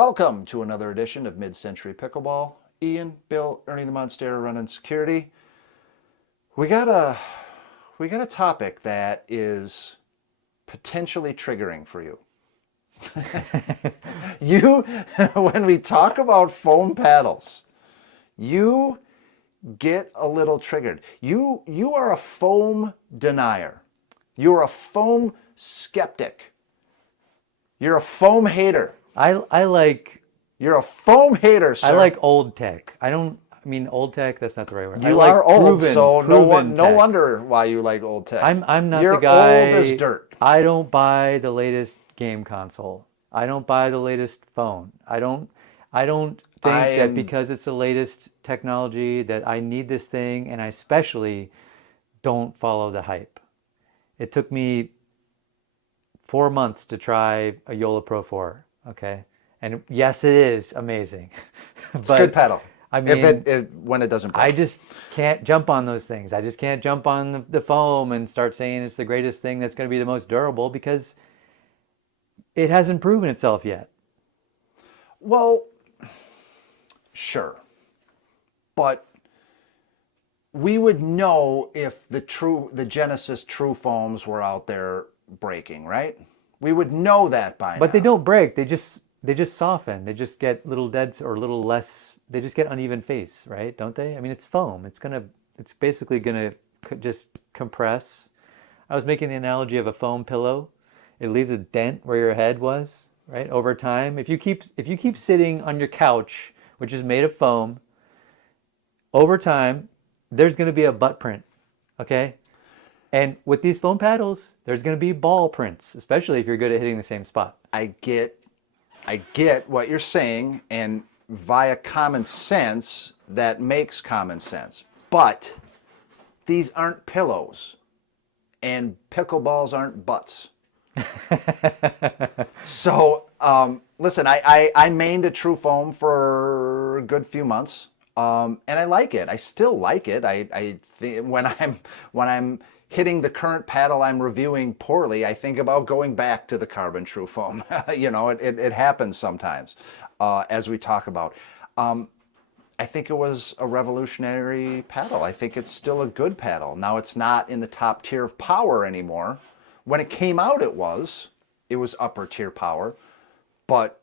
Welcome to another edition of Mid-Century Pickleball. Ian, Bill, Ernie the Monster running security. We got a topic that is potentially triggering for you. You, when we talk about foam paddles, you get a little triggered. You are a foam denier. You're a foam skeptic. You're a foam hater. I like You're a foam hater, sir. I like old tech. I mean old tech, that's not the right word. You I like are old, so proven no tech. wonder why you like old tech. I'm not You're the guy. old as dirt. I don't buy the latest game console. I don't buy the latest phone. I don't I think that am. because it's the latest technology that I need this thing, and I especially don't follow the hype. It took me 4 months to try a Yola Pro 4, okay? And yes, it is amazing. It's a good But pedal. I If mean, when it doesn't I break. just can't jump on those things. I just can't jump on the foam and start saying it's the greatest thing that's going to be the most durable because it hasn't proven itself yet. Well, sure, but we would know if the Genesis True Foams were out there breaking, right? We would know that by But they now. don't break. They just soften. They just get little deads or little less. They just get uneven face, right? Don't they? I mean, it's foam. It's basically gonna just compress. I was making the analogy of a foam pillow. It leaves a dent where your head was, right? Over time, if you keep sitting on your couch, which is made of foam, over time, there's going to be a butt print, okay? And with these foam paddles, there's going to be ball prints, especially if you're good at hitting the same spot. I get I get what you're saying, and via common sense, that makes common sense. But these aren't pillows, and pickleballs aren't butts. So, listen, I mained a True Foam for a good few months, and I like it. I still like it. I think when I'm hitting the current paddle I'm reviewing poorly, I think about going back to the carbon True Foam. It happens sometimes, as we talk about. I think it was a revolutionary paddle. I think it's still a good paddle. Now it's not in the top tier of power anymore. When it came out, it was upper tier power, but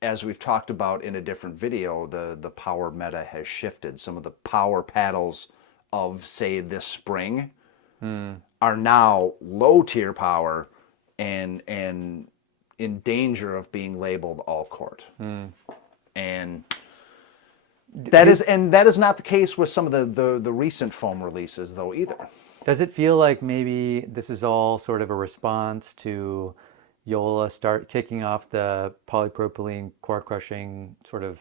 as we've talked about in a different video, the power meta has shifted. Some of the power paddles of, say, this spring are now low tier power and in danger of being labeled all court. And that is not the case with some of the recent foam releases though either. Does it feel like maybe this is all sort of a response to Yola start kicking off the polypropylene core crushing sort of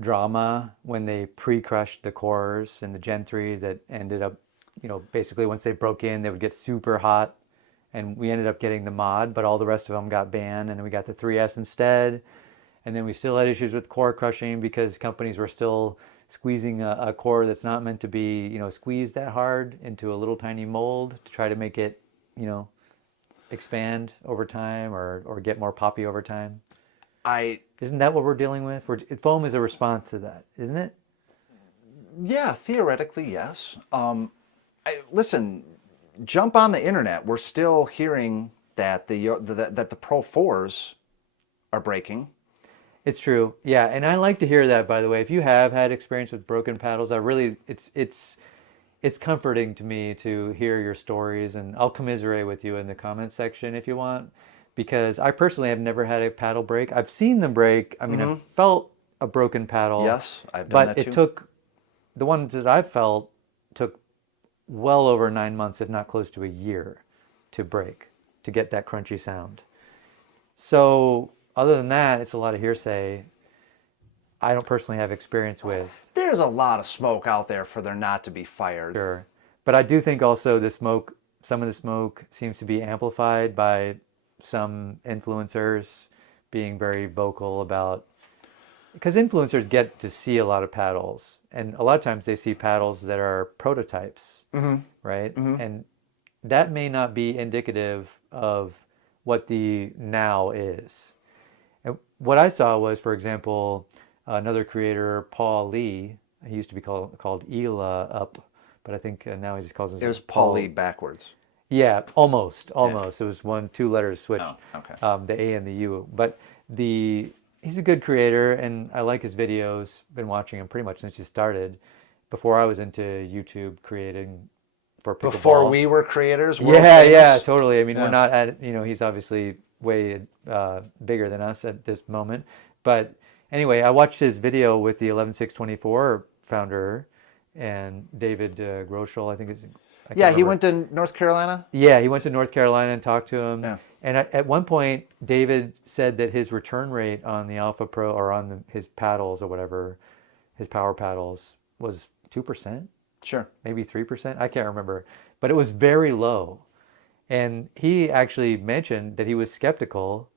drama when they pre-crushed the cores in the Gen 3 that ended up, basically once they broke in, they would get super hot and we ended up getting the mod, but all the rest of them got banned and then we got the 3S instead. And then we still had issues with core crushing because companies were still squeezing a core that's not meant to be, squeezed that hard into a little tiny mold to try to make it, expand over time or get more poppy over time. I Isn't that what we're dealing with? Foam is a response to that, isn't it? Yeah, theoretically, yes. Listen, jump on the internet. We're still hearing that the Pro 4s are breaking. It's true. Yeah, and I like to hear that, by the way. If you have had experience with broken paddles, it's comforting to me to hear your stories, and I'll commiserate with you in the comment section if you want, because I personally have never had a paddle break. I've seen them break. I mean, I've felt a broken paddle, Yes, I've done but that it too. took the ones that I've felt took well over 9 months, if not close to a year, to break, to get that crunchy sound. So other than that, it's a lot of hearsay. I don't personally have experience with. There's a lot of smoke out there for there not to be fired. Sure. But I do think also some of the smoke seems to be amplified by some influencers being very vocal about, because influencers get to see a lot of paddles, and a lot of times they see paddles that are prototypes, right? And that may not be indicative of what the now is. And what I saw was, for example, another creator, Paul Lee. He used to be called Ela Up, but I think now he just calls It himself was Paul Lee Paul. backwards. Yeah, almost, Yeah. almost. It was two letters Oh, switched, okay. the A and the U. But the he's a good creator, and I like his videos. Been watching him pretty much since he started. Before I was into YouTube creating for Before pickleball. we were creators, world Yeah, yeah, famous. totally. I mean, we're Yeah. not at, he's obviously way bigger than us at this moment. But anyway, I watched his video with the 11624 founder and David Groeschel, I think it's, I can't Yeah, he remember. went to North Carolina. Yeah, he went to North Carolina and talked to him. Yeah. And at one point, David said that his return rate on the Alpha Pro or on his paddles or whatever, his power paddles was 2%, Sure. maybe 3%. I can't remember, but it was very low. And he actually mentioned that he was skeptical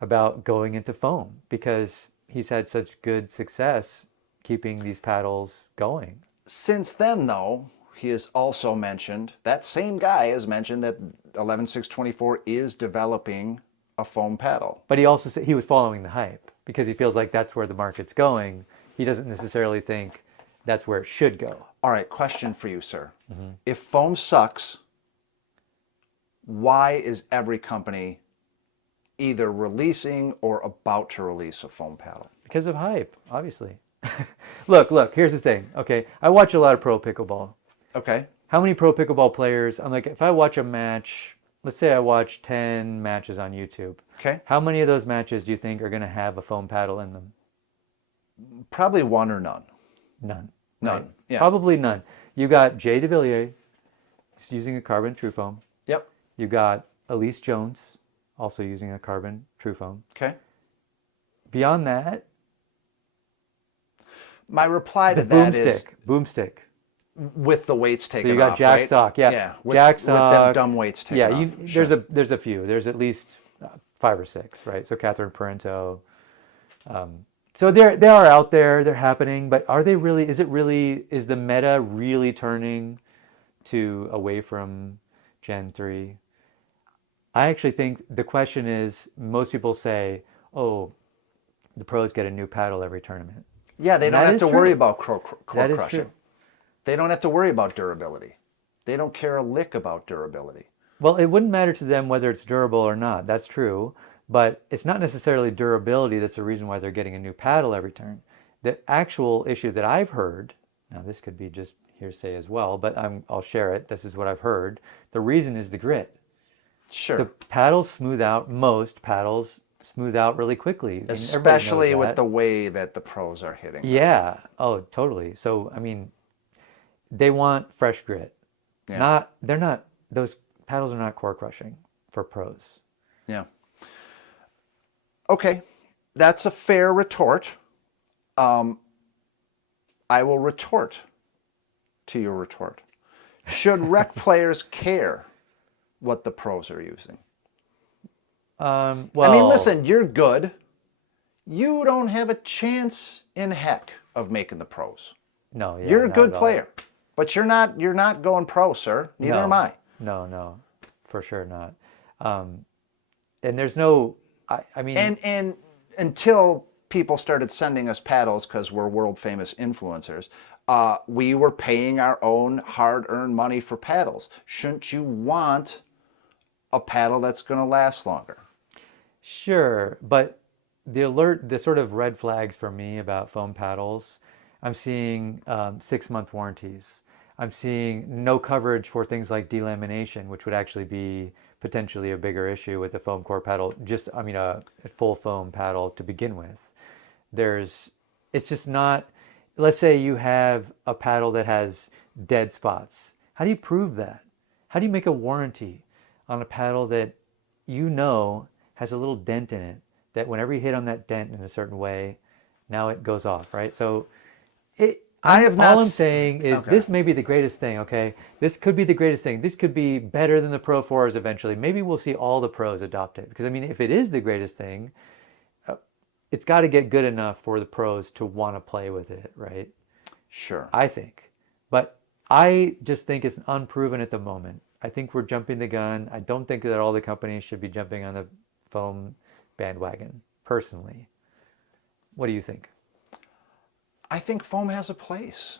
about going into foam because he's had such good success keeping these paddles going. Since then, though, he has also mentioned, that same guy has mentioned that 11624 is developing a foam paddle. But he also said he was following the hype because he feels like that's where the market's going. He doesn't necessarily think that's where it should go. All right, question for you, sir. If foam sucks, why is every company either releasing or about to release a foam paddle? Because of hype, obviously. Look, here's the thing. Okay, I watch a lot of pro pickleball. Okay. How many pro pickleball players? I'm like, if I watch a match, let's say I watch 10 matches on YouTube. Okay. How many of those matches do you think are going to have a foam paddle in them? Probably one or none. None. None. Right? Yeah. Probably none. You got Jay DeVilliers, he's using a carbon true foam. Yep. You got Elise Jones, also using a carbon true foam. Okay. Beyond that, My reply the to that is boomstick. with the weights So taken you got off, Jack right? Sock, yeah. Yeah. Jack With Sock. them dumb weights taken Yeah, off. there's Sure. there's a few. There's at least 5 or 6, right? So Catherine Parento. So they are out there. They're happening, but are they really? Is the meta really turning to away from Gen 3? I actually think the question is, most people say, "Oh, the pros get a new paddle every tournament." Yeah, they And don't that have is to true. worry about core That is crushing. true. They don't have to worry about durability. They don't care a lick about durability. Well, it wouldn't matter to them whether it's durable or not. That's true. But it's not necessarily durability that's the reason why they're getting a new paddle every turn. The actual issue that I've heard, now this could be just hearsay as well, but I'll share it. This is what I've heard. The reason is the grit. The Sure. paddles smooth out, most paddles smooth out really quickly. I mean, everybody knows Especially with that. the way that the pros are hitting them. Yeah. Oh, totally. So, I mean, they want fresh grit. Yeah. They're not, those paddles are not core crushing for pros. Yeah. Okay. That's a fair retort. I will retort to your retort. Should rec players care what the pros are using? Well, I mean, listen, you're good. You don't have a chance in heck of making the pros. no, yeah, You're a not good at all. player, but you're not going pro, sir. Neither am I. No, for sure not. And there's no, I mean, And until people started sending us paddles because we're world famous influencers, we were paying our own hard-earned money for paddles. Shouldn't you want a paddle that's going to last longer? sure, but the sort of red flags for me about foam paddles, I'm seeing 6-month warranties. I'm seeing no coverage for things like delamination, which would actually be potentially a bigger issue with a foam core paddle. Just, I mean, a full foam paddle to begin with. There's, it's just not, let's say you have a paddle that has dead spots. How do you prove that? How do you make a warranty on a paddle that you know has a little dent in it, that whenever you hit on that dent in a certain way, now it goes off, right? So I have not all I'm s- saying is Okay. this may be the greatest thing, okay? This could be the greatest thing. This could be better than the Pro 4s eventually. Maybe we'll see all the pros adopt it. Because, I mean, if it is the greatest thing, it's got to get good enough for the pros to want to play with it, right? Sure. I think. But I just think it's unproven at the moment. I think we're jumping the gun. I don't think that all the companies should be jumping on the foam bandwagon, personally. What do you think? I think foam has a place.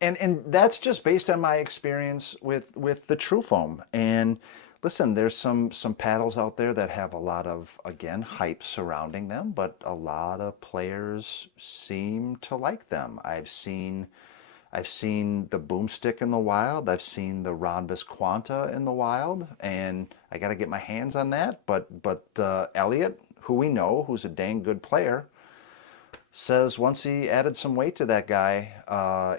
And that's just based on my experience with the true foam. And listen, there's some paddles out there that have a lot of, again, hype surrounding them, but a lot of players seem to like them. I've seen the boomstick in the wild. I've seen the Rhombus Quanta in the wild, and I got to get my hands on that. But Elliot, who we know, who's a dang good player, says once he added some weight to that guy,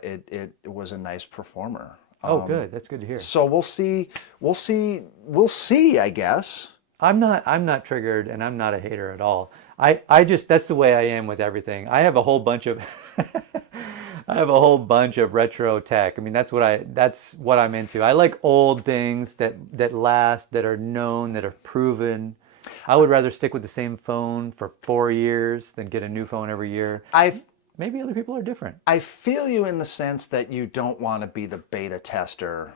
it was a nice performer. Oh, good. That's good to hear. So we'll see. We'll see. I guess. I'm not triggered and I'm not a hater at all. I just that's the way I am with everything. I have a whole bunch of I have a whole bunch of retro tech. I mean, that's what I'm into. I like old things that last, that are known, that are proven. I would rather stick with the same phone for 4 years than get a new phone every year. I Maybe other people are different. I feel you in the sense that you don't want to be the beta tester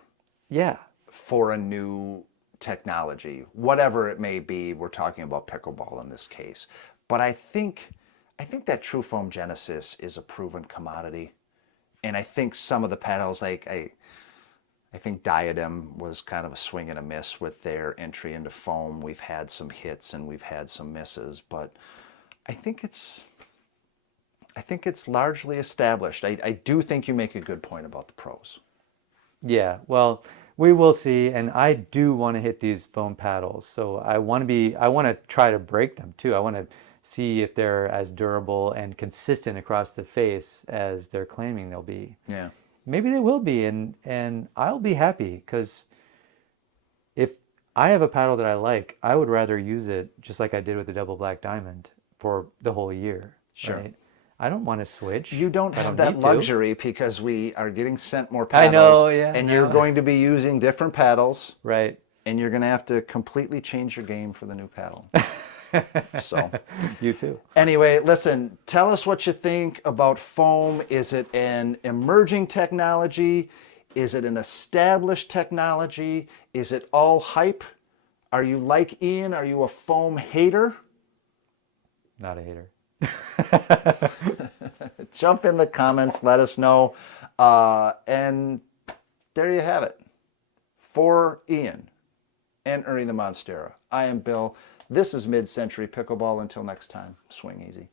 Yeah. for a new technology, whatever it may be. We're talking about pickleball in this case, but I think that True Foam Genesis is a proven commodity, and I think some of the paddles, like I think Diadem was kind of a swing and a miss with their entry into foam. We've had some hits and we've had some misses, but I think it's I think it's largely established. I do think you make a good point about the pros. Yeah, well, we will see, and I do want to hit these foam paddles. So I want to try to break them too. I want to see if they're as durable and consistent across the face as they're claiming they'll be. Yeah. Maybe they will be, and I'll be happy because if I have a paddle that I like, I would rather use it just like I did with the double black diamond for the whole year, Sure. right? I don't want to switch. You don't I have don't that need to. luxury because we are getting sent more I paddles know, yeah, and you're no. going to be using different paddles Right. and you're going to have to completely change your game for the new paddle. So, You too. anyway, listen, tell us what you think about foam. Is it an emerging technology? Is it an established technology? Is it all hype? Are you like Ian? Are you a foam hater? Not a hater. Jump in the comments, let us know. And there you have it. For Ian and Ernie the Monstera, I am Bill. This is Mid-Century Pickleball. Until next time, swing easy.